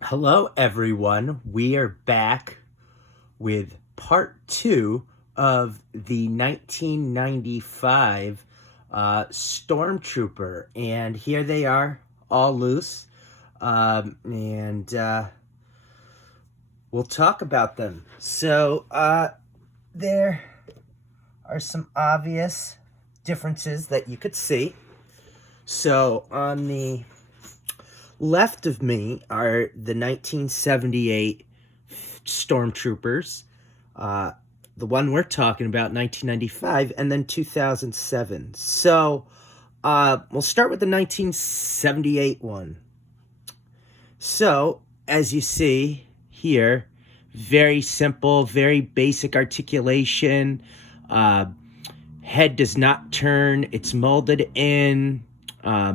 Hello, everyone. We are back with part two of the 1995 Stormtrooper. And here they are, all loose. And we'll talk about them. So, there are some obvious differences that you could see. So, on the left of me are the 1978 Stormtroopers, the one we're talking about, 1995, and then 2007. So we'll start with the 1978 one. So, as you see here, very simple, very basic articulation. Head does not turn, it's molded in.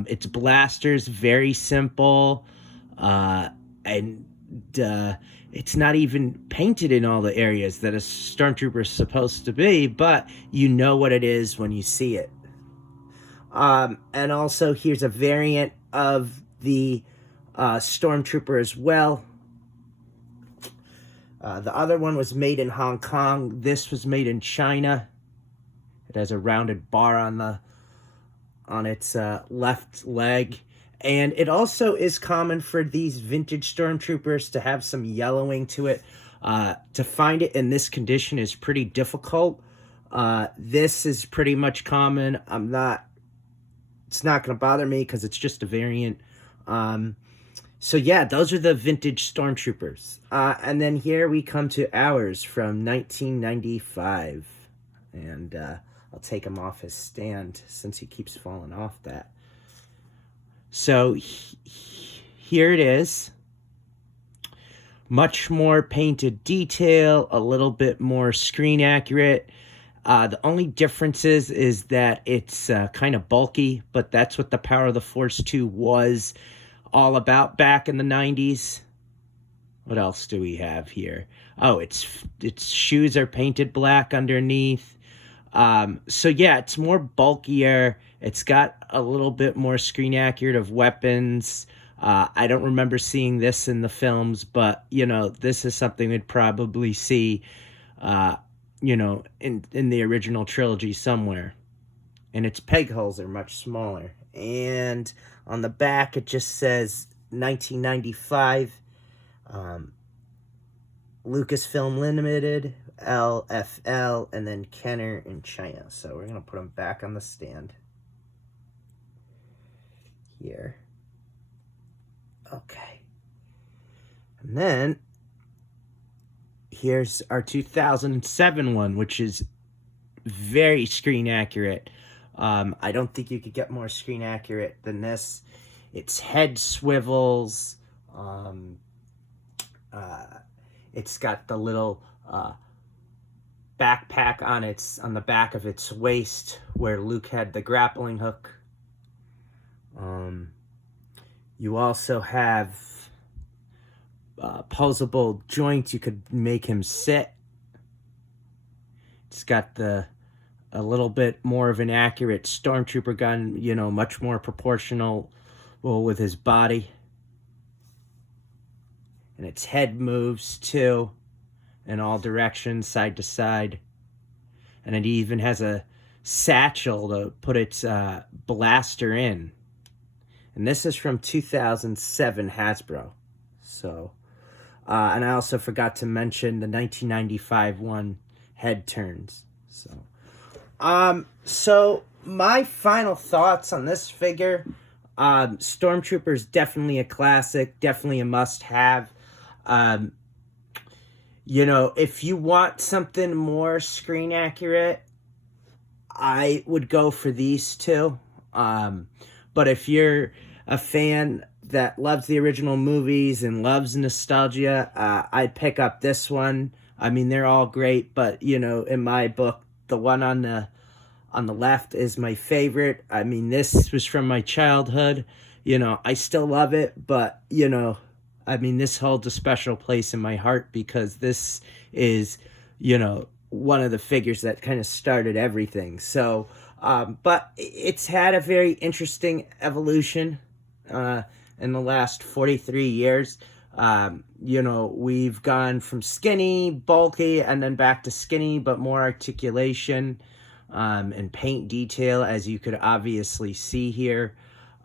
Its blasters very simple, and it's not even painted in all the areas that a stormtrooper is supposed to be, but you know what it is when you see it. And also, here's a variant of the stormtrooper as well. The other one was made in Hong Kong. This was made in China. It has a rounded bar on its left leg. And it also is common for these vintage stormtroopers to have some yellowing to it. To find it in this condition is pretty difficult. This is pretty much common. It's not going to bother me because it's just a variant. So yeah, those are the vintage stormtroopers. And then here we come to ours from 1995. And I'll take him off his stand since he keeps falling off that. So here it is. Much more painted detail, a little bit more screen accurate. The only difference is that it's kind of bulky, but that's what the Power of the Force 2 was all about back in the 90s. What else do we have here? Oh, its shoes are painted black underneath. So yeah, it's more bulkier. It's got a little bit more screen accurate of weapons. I don't remember seeing this in the films, but this is something we'd probably see, in the original trilogy somewhere. And its peg holes are much smaller. And on the back, it just says 1995. Lucasfilm Limited, LFL, and then Kenner in China. So we're going to put them back on the stand here. Okay. And then here's our 2007 one, which is very screen accurate. I don't think you could get more screen accurate than this. Its head swivels. It's got the little backpack on the back of its waist where Luke had the grappling hook. You also have posable joints. You could make him sit. It's got a little bit more of an accurate stormtrooper gun, much more proportional with his body. And its head moves too in all directions, side to side. And it even has a satchel to put its blaster in. And this is from 2007 Hasbro. So, and I also forgot to mention the 1995 one, head turns. So my final thoughts on this figure, Stormtrooper is definitely a classic, definitely a must-have. If you want something more screen accurate, I would go for these two. But if you're a fan that loves the original movies and loves nostalgia, I'd pick up this one. I mean, they're all great, but in my book, the one on the left is my favorite. I mean, this was from my childhood. I still love it, but this holds a special place in my heart because this is, one of the figures that kind of started everything. So, but it's had a very interesting evolution in the last 43 years. You know, we've gone from skinny, bulky, and then back to skinny, but more articulation and paint detail, as you could obviously see here.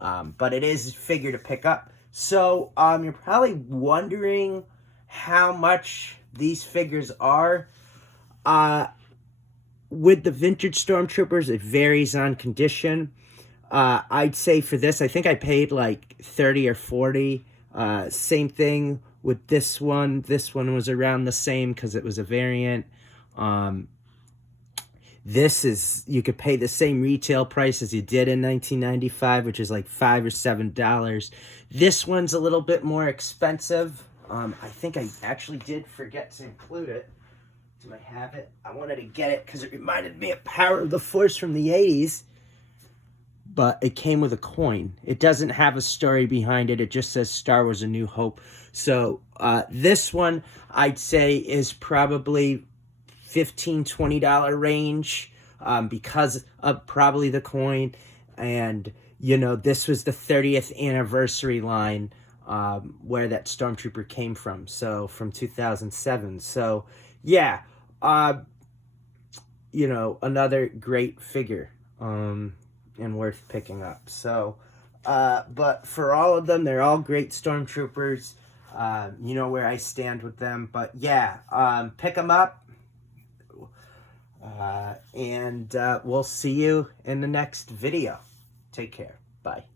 But it is a figure to pick up. So you're probably wondering how much these figures are. With the vintage Stormtroopers, it varies on condition. I'd say for this, I think I paid like 30 or 40. Same thing with this one. This one was around the same because it was a variant. This is, you could pay the same retail price as you did in 1995, which is like $5 or $7. This one's a little bit more expensive. I think I actually did forget to include it. Do I have it? I wanted to get it because it reminded me of Power of the Force from the 80s. But it came with a coin. It doesn't have a story behind it. It just says Star Wars A New Hope. So this one, I'd say, is probably $15, $20 range because of probably the coin. And, you know, this was the 30th anniversary line where that Stormtrooper came from. So from 2007. So, yeah, you know, another great figure. And worth picking up. So, but for all of them, they're all great Stormtroopers. You know where I stand with them. But yeah, pick them up. And we'll see you in the next video. Take care. Bye.